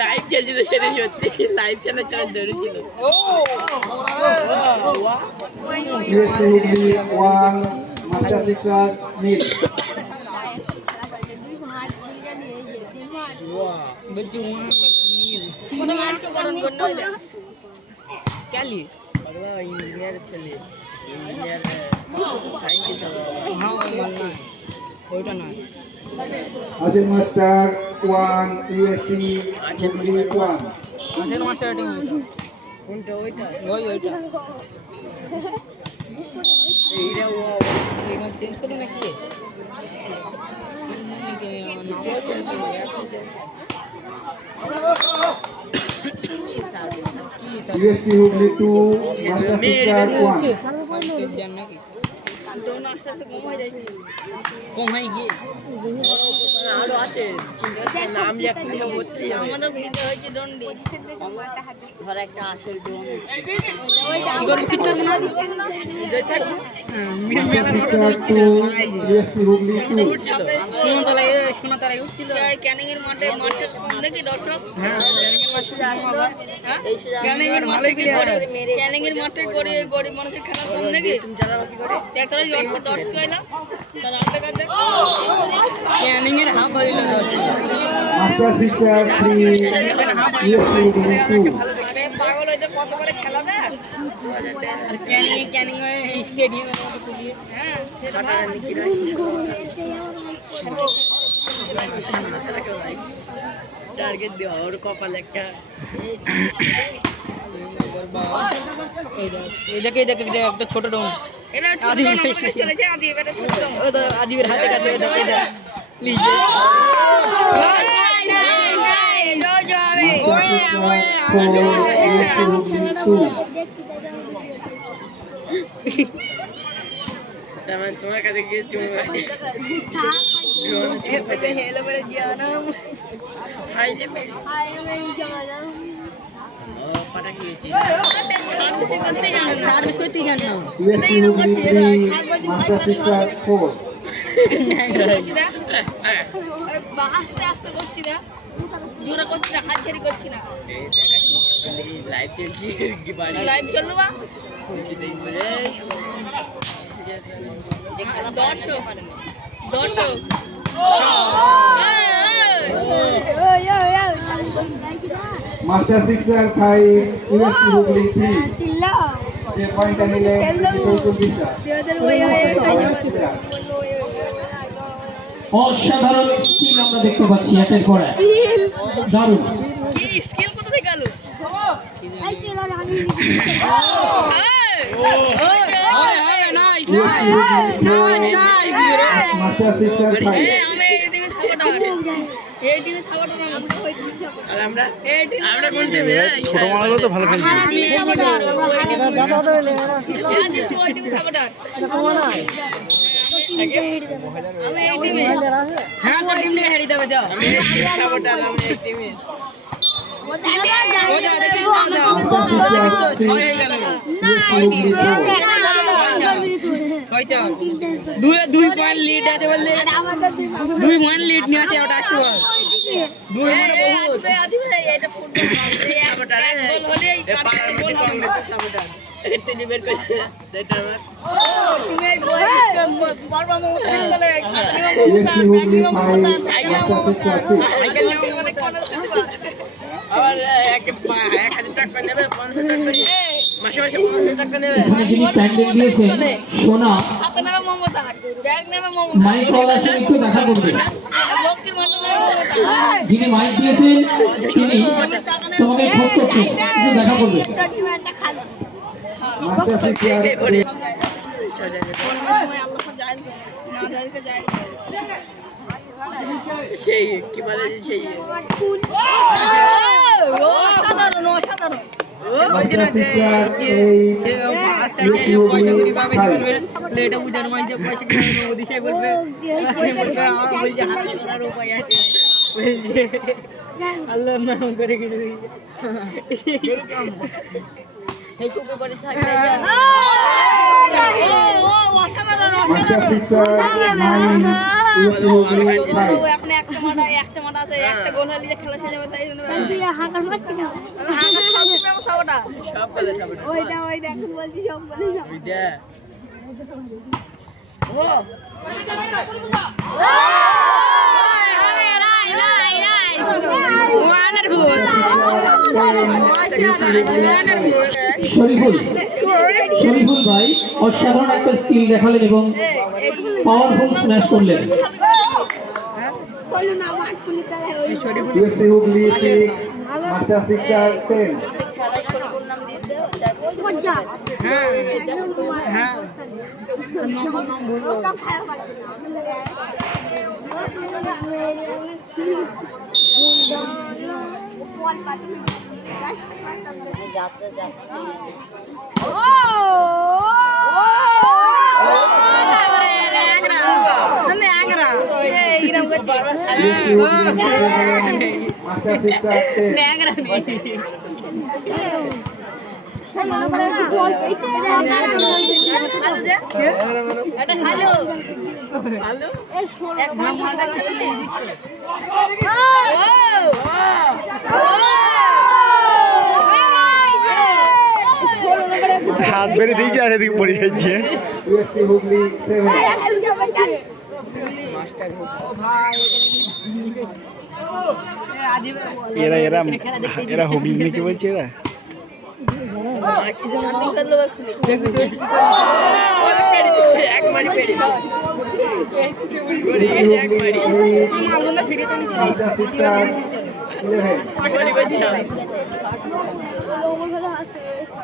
Live চলছিল সেদিন সত্যি লাইভ চালাচ্ছিল ধরেছিল USA Hooghly 1 Master Sixer nil বলছি নীল আজকে গরম করতে হইলে কালি ইঞ্জিনিয়ার ছেলে ইঞ্জিনিয়ার সায়েন্টিস্ট হ্যাঁ ওইটা না Asin Master 1 USC Hooghly 1 আছেন মাস্টার টিম কোনটা ওইটা ওইটা এইটা ও এটা চেঞ্জ করে নাকি নাও চেঞ্জ করে USC Hooghly 2 Master Sixer 1 জান নাকি ডোনার সাথে কম হয়ে গিয়ে আরো আছে নাম লিখতে হতে আমাদের ভিডিও হয়েছে ডোন ডি ধর একটা আসল ডোন ওইটা USC Hooghly 2 সোনাতলায় উঠছিল ক্যানিং এর মাঠে কম দেখি দর্শক হ্যাঁ ক্যানিং এর মাঠে ক্যানিং এর মাঠে গরিব মানুষের খেলা কম দেখি তুমি জানা কি করে ট্রাক্টরে দশ কইলা তার আটটা কাটে ক্যানিং এর হাফ হইল Master Sixer 3 USC Hooghly 2 আরে পাগল হইতে কত করে খেলা দেয় আর ক্যানিং স্টেডিয়ামের মতো খুলিয়ে হ্যাঁ সেটা নাকি রাশি টার্গেট দিও আর কপাল একটা এই দেখে একটা ছোট ডোম এটা আদিবের চলে যায় আদিবের ছোট ডোম ওটা আদিবের হাতে কাছে এটা লিজে তোমার কাছে গিয়ে হেলো করে জানাম হাই যে পাটা খেয়েছি সার্ভিস করতে গেল না USC Hooghly 3 Master Sixer 4 আস্তে আস্তে করছি না জোরে করছি না হাত ছেড়ে করছি না লাইভ চলছি লাইভ চললো বা দর্শক Master Sixer 5 USC Hooghly 3 যে পয়েন্ট নিলে কৌতুক বিশ্বাস অসাধারণ স্কিল আমরা দেখতে পাচ্ছি একের পর এক দারুণ কি স্কিল কোথা থেকে গেল Master Sixer 5 আমি এই টিমে সাপোর্টার আর আমরা কোন টিমে ছোট মালগুলো তো ভালো খেলছে আমি এই টিমে হ্যাঁ তো টিম নিয়ে হেরে যাবে যাও আমি সাপোর্টার আমি এই টিমে ও যা দেখিস না দুই পয়েন্ট লিড আছে বললে 2 পয়েন্ট লিড নিয়ে আছে ওটা আসতে বল 2 মানে বহুত আদি ভাই এটা ফুটবল সাপোর্টার এক গোল হলেই গোল হবে সাপোর্টার এতে নিবের কই সেটা তুমি এই বারবার মত বলে সাইকেল মানে কোন আর 1000 টাকা নেবে 500 টাকা মাসে 500 টাকা নেবে যিনি প্যান্ডেল দিয়েছেন সোনা হাতে নেবে মমতা ব্যাগ নেবে মমতা মাইক ওয়ালা একটু দেখা করবে লোকের মাথা নেবে মমতা যিনি মাইক দিয়েছেন তিনি তোমাকে খোঁজ করছেন একটু দেখা করবে Master Sixer সেই কি বলে সেই অসাধারণ অসাধারণ Master Sixer 8 USC Hooghly 5 এটা বুঝার মাঝে পয়সা কিনে ওদিকে বলবে আমার বলছে হাতে করার উপায় আছে বলছে আল্লাহর নাম করে কিনে সেই কুপে পরে সাথে ও অসাধারণ Master Sixer 9 USC Hooghly 5. আপনি একটা মাঠা আছে একটা গোল হলে যে খেলা খেলে যাবে তাই জন্য তুই হাঁকার মারছিস না হাঁকার সবটা সব বলে সবটা ওই দেখ বলছি সব বলে সব ওইটা শরীফুল ভাই অসাধারণ একটা স্কিল দেখালেন এবং পাওয়ারফুল স্ম্যাশ করলেন। বলো না মাঠ পুলি তারা ওই USC Hooghly 6, Master Sixer 10. মজা হ্যাঁ হ্যাঁ ওটা খায় পাচ্ছে বল পাচ্ছে যাচ্ছে যাচ্ছে USC Hooghly 7, Master Sixer 10. হাত বেড়ে দিয়েছে আর এদিকে পড়ে যাচ্ছে। USC Hooghly 7. এরা এরা এরা হুগলি নিয়ে কি বলছে এরা? একবারই পেরে দাও USC Hooghly 8, Master Sixer 11.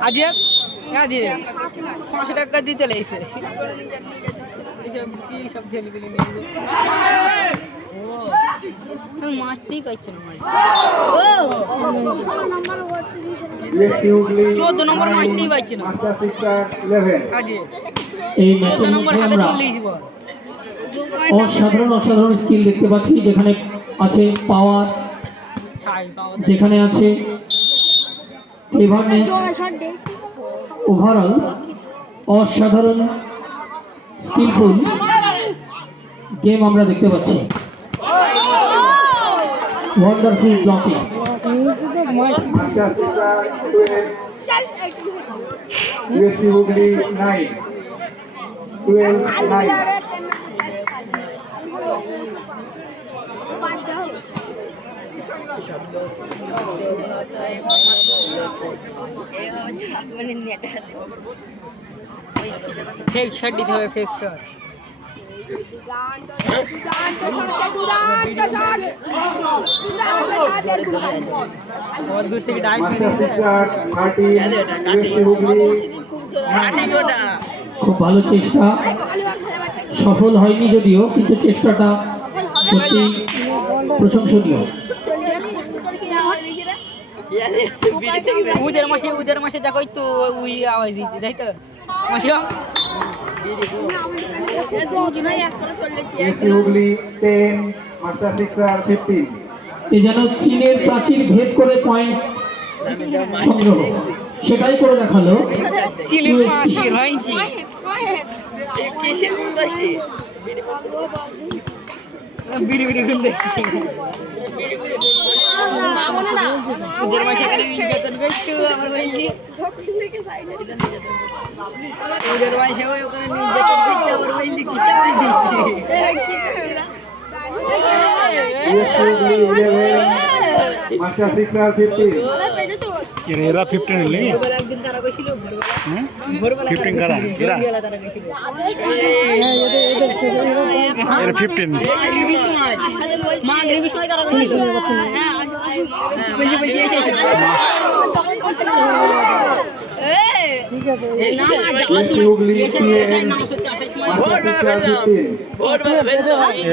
আজিব আজিব 500 টাকা দিয়ে চলে এসে সব ছেলে পেলে নিয়ে মারতেই পারছে না USC Hooghly 14 নম্বর মারতেই পারছে না Master Sixer 11. আজিব এই 14 ম্যাচের নম্বর মধ্যে হাতে আমরা তুললেই দিব অসাধারণ স্কিল দেখতে পাচ্ছি, যেখানে আছে পাওয়ার, ছাই পাওয়া যেখানে আছে ক্লেভারনেস, ওভারঅল অসাধারণ স্কিলফুল গেম আমরা দেখতে পাচ্ছি। Wonderful blocking. Master Sixer 12. USC Hooghly 9. 12-9. Fake shot দিতে হবে ফেক শট बहुत दूर থেকে dive Master Sixer 13. USC Hooghly 9. খুব ভালো চেষ্টা, সফল হয়নি যদিও, কিন্তু চেষ্টাটা সত্যি প্রশংসনীয়। উদের মাসে দেখো তো উই আওয়াজ দিচ্ছে তাই তো মাসি USC Hooghly 10. Master Sixer 15. এ যেন চীনের প্রাচীর ভেদ করে পয়েন্ট সংগ্রহ, সেটাই করে দেখালো চিলের USC। মাসি হইছে কিসের বন্ধ আছে বিড়ি বিড়ি গুন দেখছি উদের মাসে করে নির্যাতন করছো আমার বলছি উদের মাসে ওই ওখানে নির্যাতন করছো আমার বলছি কিসের দিচ্ছি USC Hooghly 11. Master Sixer 15. এরা এরা 15 নিলে ভোরবেলা একদিন তারা কইছিল হ্যাঁ ভোরবেলা 15 কারা এরা ভোরবেলা তারা কইছিল এরা 15 মাগরিবি সময় মাগরিবি সময় তারা কইছিল বলছি বলছি ঠিক আছে USC Hooghly 10. Master Sixer 15.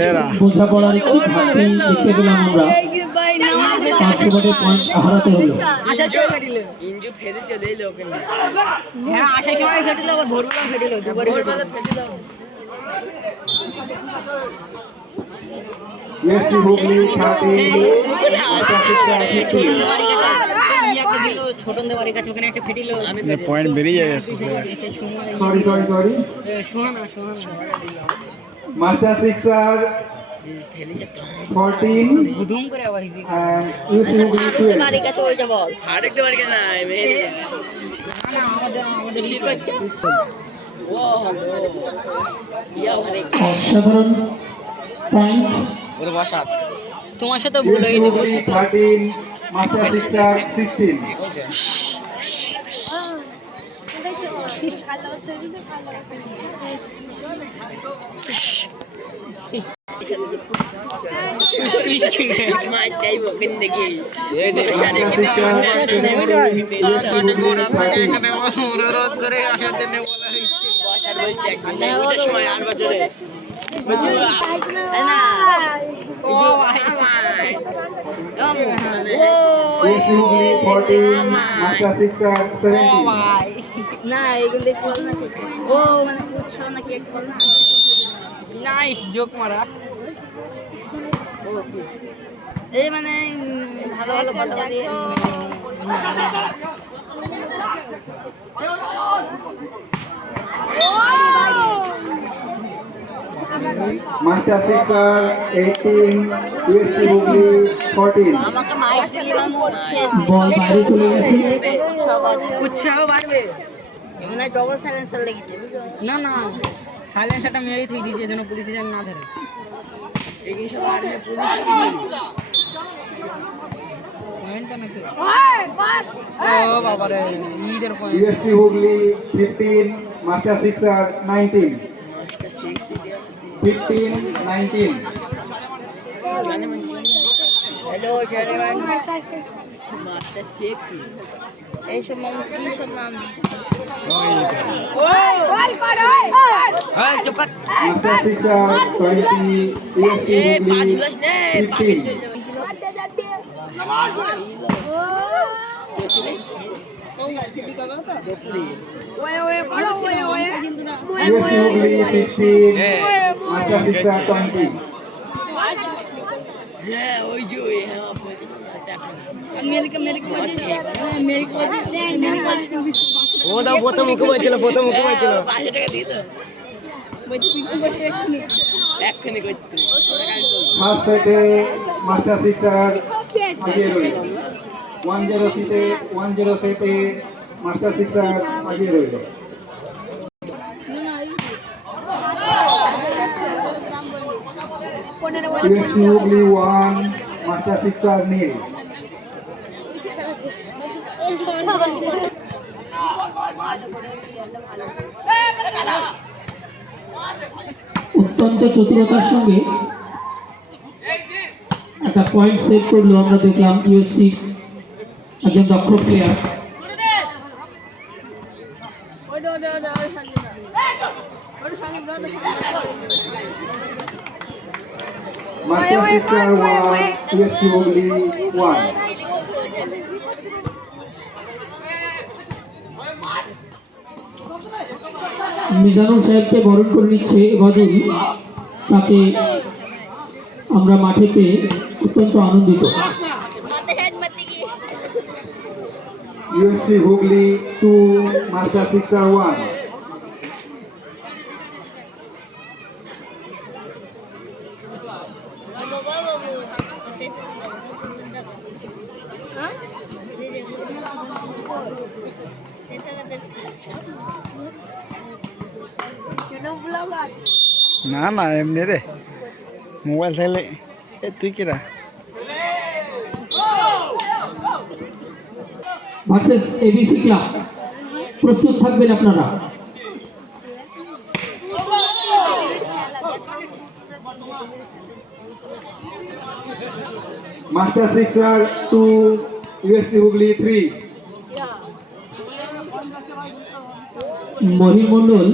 এরা বোঝাপড়ার একটি ঘাটতি দেখতে পেলাম আমরা, 500 পয়েন্ট হারাতে হলো। আসার সময় ফেটিল ইঞ্জু ফেলে চলে এলো ওখানে হ্যাঁ আসার সময় ফেটিল আবার ভোরবেলা ফেটিল ভোরবেলা ফেটিল USC Hooghly 13. Master Sixer 15. Chhoton দেওয়ার কাছে ওখানে একটা ফেটিল পয়েন্ট বেরিয়ে যায় Sorry. শোনা Master Sixer 14 বুধুম করে আবার and USC Hooghly 12. বাড়ির কাছে ওইটা বল আরেকটা বার কেন না আমাদের অসাধারণ পয়েন্ট। ওর বসা তোমার সাথে ভুল হয়ে USC গেছে Hooghly 13, Master Sixer 16. Master Sixer 17, USC Hooghly 13. অনুরোধ করে আসার জন্য বলা হয়েছে USC Hooghly 14, Master Sixer 17. না এগুলো দেখতে বল না ও মানে উৎসব নাকি একটা বল না নাইস জোক মারা এই মানে ভালো ভালো কথা দিয়ে Master Sixer 18, USC Hooghly 14. আমাকে মাইক দিলি মামু বল বাইরে চলে গেছে। উৎসাহ বাড়বে মানে ডবল সাইলেন্সার লেগেছে না না সাইলেন্সারটা মেরেই থই দিয়েছে যেন পুলিশে যেন না ধরে পয়েন্টটা নাকি ও বাবা রে ঈদের point USC Hooghly 15, Master Sixer 19. 15, 19. Hello জয়মান মাস্টার সেক্সি এই সব মামু কি সব নাম দিয়েছে এই চুপ কর Master Sixer 20, USC Hooghly 15. USC Hooghly 16, Master Sixer 20. ওই যে আমেরিকা ও দাও প্রথম মুখে বলছিল 500 টাকা দিই তো এক্ষুনি করতে First set Master Sixer আগে রইল 10 সিটে 10 সেটে Master Sixer আগে রইল USC Hooghly 1, Master Sixer nil. অত্যন্ত চতুরতার সঙ্গে একটা পয়েন্ট সেভ করলো আমরা দেখলাম ইউএসসি একজন দক্ষ player. Master Sixer 1, USC Hooghly 1. Mizanur সাহেবকে বরণ করে নিচ্ছে বদল, তাকে আমরা মাঠে পেয়ে অত্যন্ত আনন্দিত। USC Hooghly 2, Master Sixer 1. না না এমনি রে মোবাইল চাইলে তুই কিরা ভার্সেস এবিসি ক্লাব, প্রস্তুত থাকবেন আপনারা। Master Sixer 2, USC Hooghly 3. Mahim Mondal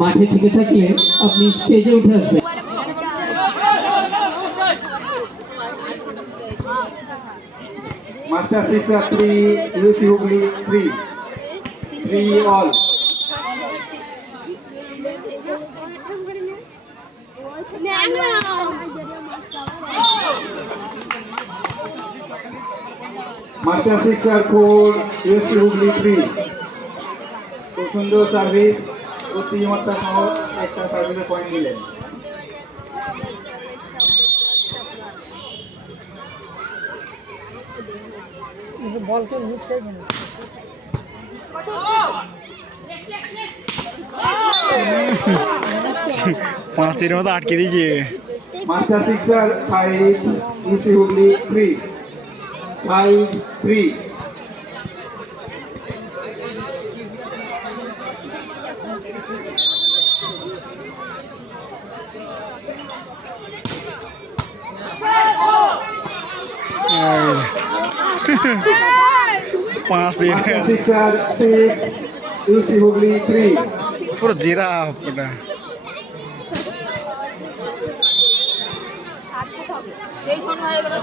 মাঠে থেকে থাকলে আপনি স্টেজে উঠে আসবেন। Master Sixer 3, USC Hooghly 3. 3 all. Master Sixer 4, USC Hooghly 3. খুব সুন্দর সার্ভিস, বুদ্ধিমত্তা সহ একটা সার্ভিসের পয়েন্ট দিলেন। পাঁচের মতো আটকে দিয়েছে। মাস্টার সিক্সার 5, ইউসি হুগলি 3, 5-3। পাঁচের মাস্টার সিক্সার 6, ইউসি হুগলি 3। পুরো জেরা ওটা। এই ফোন হয়ে গেল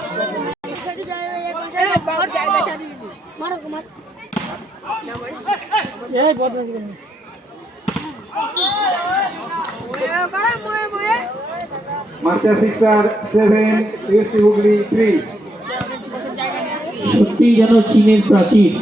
মাস্টার সিক্সার 7, ইউসি হুগলি 3। সত্যি যেন চীনের প্রাচীর।